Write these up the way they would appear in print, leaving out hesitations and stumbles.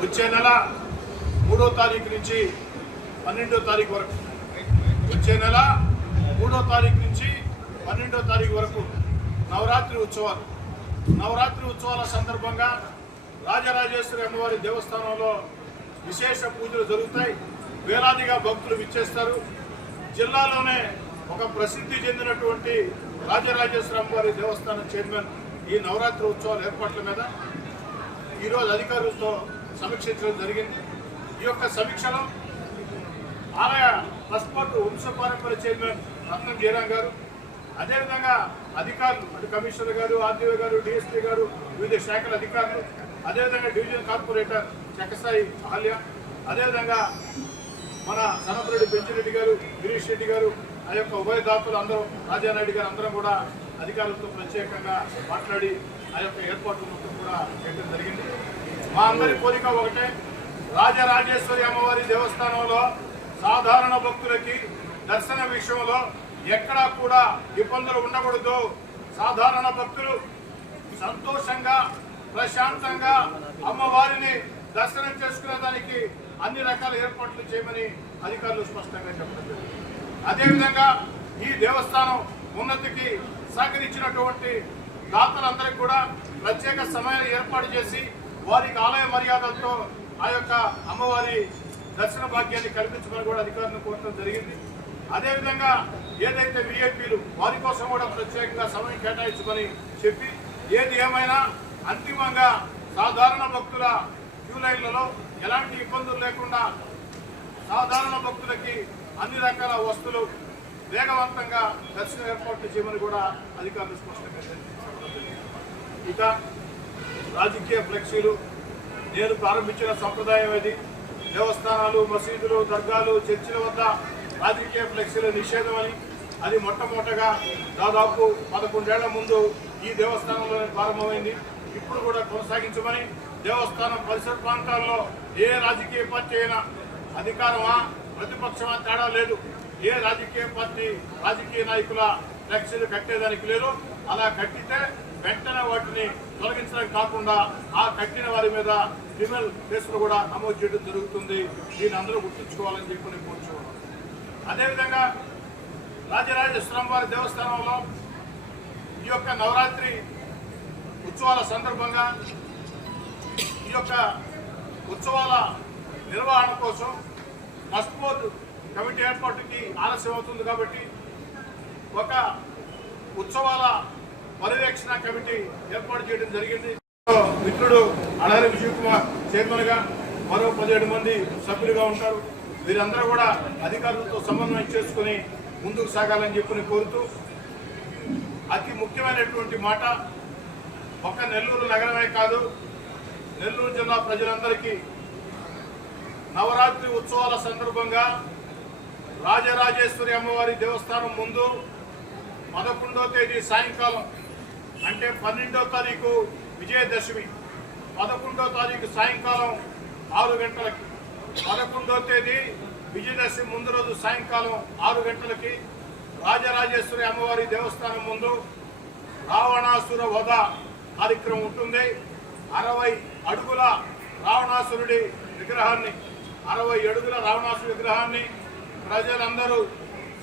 వచ్చే నెల 3వ తారీఖు నుంచి 12వ తారీఖు వరకు వచ్చే నెల 3వ తారీఖు నుంచి 12వ తారీఖు వరకు నవరాత్రి ఉత్సవాల సందర్భంగా రాజరాజేశ్వరి అమ్మవారి దేవస్థానంలో విశేష పూజలు జరుగుతాయి. వేలాదిగా భక్తులు విచ్చేస్తారు. జిల్లాలోనే ఒక ప్రసిద్ధి చెందినటువంటి రాజరాజేశ్వరి అమ్మవారి దేవస్థానం చైర్మన్ ఈ నవరాత్రి ఉత్సవాల ఏర్పాట్ల మీద ఈరోజు అధికారులతో సమీక్షించడం జరిగింది. ఈ యొక్క సమీక్షలో ఆలయ ట్రస్ట్ వంశపారంపర్య చైర్మన్ రత్నం జయరాం గారు, అదేవిధంగా అధికారులు అటు కమిషనర్ గారు, ఆర్డీఓ గారు, డిఎస్పీ గారు, వివిధ శాఖల అధికారులు, అదేవిధంగా డివిజన్ కార్పొరేటర్ చక్కసాయి అహల్య, అదేవిధంగా మన సనపరెడ్డి పెంచిరెడ్డి గారు, గిరీష్ రెడ్డి గారు, ఆ యొక్క ఉభయదాతలు అందరూ, రాజానాయుడు గారు అందరం కూడా అధికారులతో ప్రత్యేకంగా మాట్లాడి ఆ యొక్క ఏర్పాట్లు మొత్తం కూడా చేయడం జరిగింది. మా అందరి కోరిక ఒకటే, రాజరాజేశ్వరి అమ్మవారి దేవస్థానంలో సాధారణ భక్తులకి దర్శన విషయంలో ఎక్కడా కూడా ఇబ్బందులు ఉండకూడదు. సాధారణ భక్తులు సంతోషంగా ప్రశాంతంగా అమ్మవారిని దర్శనం చేసుకునేదానికి అన్ని రకాల ఏర్పాట్లు చేయమని అధికారులు స్పష్టంగా చెప్పారు. అదేవిధంగా ఈ దేవస్థానం ఉన్నతికి సహకరించినటువంటి దాతలందరికీ కూడా ప్రత్యేక సమయాన్ని ఏర్పాటు చేసి వారికి ఆలయ మర్యాదలతో ఆ యొక్క అమ్మవారి దర్శన భాగ్యాన్ని కల్పించమని కూడా అధికారులను కోరడం జరిగింది. అదేవిధంగా ఏదైతే విఐపీలు వారి కోసం కూడా ప్రత్యేకంగా సమయం కేటాయించమని చెప్పి, ఏది ఏమైనా అంతిమంగా సాధారణ భక్తుల క్యూ లైన్లలో ఎలాంటి ఇబ్బందులు లేకుండా సాధారణ భక్తులకి అన్ని రకాల వస్తువులు వేగవంతంగా దర్శనం ఏర్పాట్లు చేయమని కూడా అధికారులు స్పష్టంగా చెప్పడం. ఇక రాజకీయ ఫ్లెక్సీలు నేను ప్రారంభించిన సంప్రదాయం ఇది. దేవస్థానాలు, మసీదులు, దర్గాలు, చర్చిల వద్ద రాజకీయ ఫ్లెక్సీల నిషేధం అని, అది మొట్టమొదటగా దాదాపు 11 ఏళ్ల ముందు ఈ దేవస్థానంలోనే ప్రారంభమైంది. ఇప్పుడు కూడా కొనసాగించమని, దేవస్థానం పరిసర ప్రాంతాల్లో ఏ రాజకీయ పార్టీ అయినా అధికారమా ప్రతిపక్షమా తేడా లేదు, ఏ రాజకీయ పార్టీ రాజకీయ నాయకుల ఫ్లెక్సీలు కట్టేదానికి లేదు. అలా కట్టితే వెంటనే వాటిని తొలగించడం కాకుండా ఆ కట్టిన వారి మీద క్రిమినల్ కేసులు కూడా నమోదు చేయడం జరుగుతుంది. దీన్ని అందరూ గుర్తుంచుకోవాలని చెప్పి నేను కోరుచున్నాను. అదేవిధంగా రాజరాజేశ్వరం వారి దేవస్థానంలో ఈ యొక్క నవరాత్రి ఉత్సవాల సందర్భంగా ఈ యొక్క ఉత్సవాల నిర్వహణ కోసం ట్రస్ట్ బోర్డు కమిటీ ఏర్పాటుకి ఆలస్యం అవుతుంది కాబట్టి ఒక ఉత్సవాల పర్యవేక్షణ కమిటీ ఏర్పాటు చేయడం జరిగింది. మిత్రుడు అడహరి విజయ్ కుమార్ చైర్మన్ గా, మరో 17 మంది సభ్యులుగా ఉంటారు. వీరందరూ కూడా అధికారులతో సమన్వయం చేసుకుని ముందుకు సాగాలని చెప్పి కోరుతూ, అతి ముఖ్యమైనటువంటి మాట, ఒక్క నెల్లూరు నగరమే కాదు, నెల్లూరు జిల్లా ప్రజలందరికీ నవరాత్రి ఉత్సవాల సందర్భంగా రాజరాజేశ్వరి అమ్మవారి దేవస్థానం ముందు 11వ తేదీ సాయంకాలం, అంటే 12వ తారీఖు విజయదశమి, 11వ తారీఖు సాయంకాలం 6 గంటలకి, 11వ తేదీ విజయదశమి ముందు రోజు సాయంకాలం 6 గంటలకి రాజరాజేశ్వరి అమ్మవారి దేవస్థానం ముందు రావణాసుర వధ కార్యక్రమం ఉంటుంది. 60 అడుగుల రావణాసురుడి విగ్రహాన్ని, 60 అడుగుల రావణాసురుడి విగ్రహాన్ని ప్రజలందరూ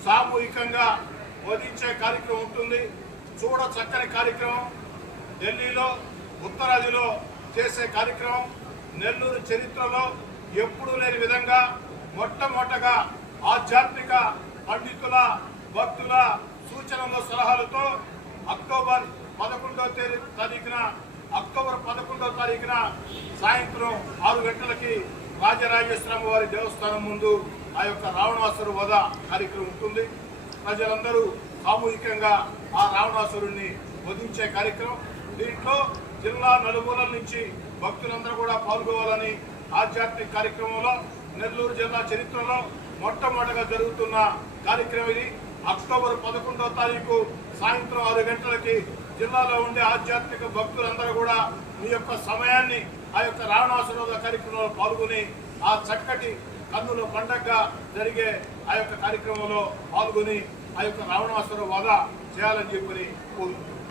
సామూహికంగా వధించే కార్యక్రమం ఉంటుంది. చూడ చక్కని కార్యక్రమం. ఢిల్లీలో, ఉత్తరాదిలో చేసే కార్యక్రమం. నెల్లూరు చరిత్రలో ఎప్పుడూ లేని విధంగా మొట్టమొదటగా ఆధ్యాత్మిక పండితుల, భక్తుల సూచనల సలహాలతో అక్టోబర్ 11వ తారీఖున సాయంత్రం 6 గంటలకి రాజరాజేశ్వరి వారి దేవస్థానం ముందు ఆ యొక్క రావణాసుర వధ కార్యక్రమం ఉంటుంది. ప్రజలందరూ సామూహికంగా ఆ రావణాసురుడిని వధించే కార్యక్రమం. దీంట్లో జిల్లా నలుమూలల నుంచి భక్తులందరూ కూడా పాల్గొవాలని ఆధ్యాత్మిక కార్యక్రమంలో నెల్లూరు జిల్లా చరిత్రలో మొట్టమొదటిగా జరుగుతున్న కార్యక్రమం ఇది. అక్టోబర్ 11వ తారీఖు సాయంత్రం 6 గంటలకి జిల్లాలో ఉండే ఆధ్యాత్మిక భక్తులందరూ కూడా మీ యొక్క సమయాన్ని ఆ యొక్క రావణాసుర కార్యక్రమంలో పాల్గొని ఆ చక్కటి కన్నుల పండగగా జరిగే ఆ యొక్క కార్యక్రమంలో పాల్గొని ఆ యొక్క రావణాసుర వధ చేయాలని చెప్పని కోరుకుంటున్నాం.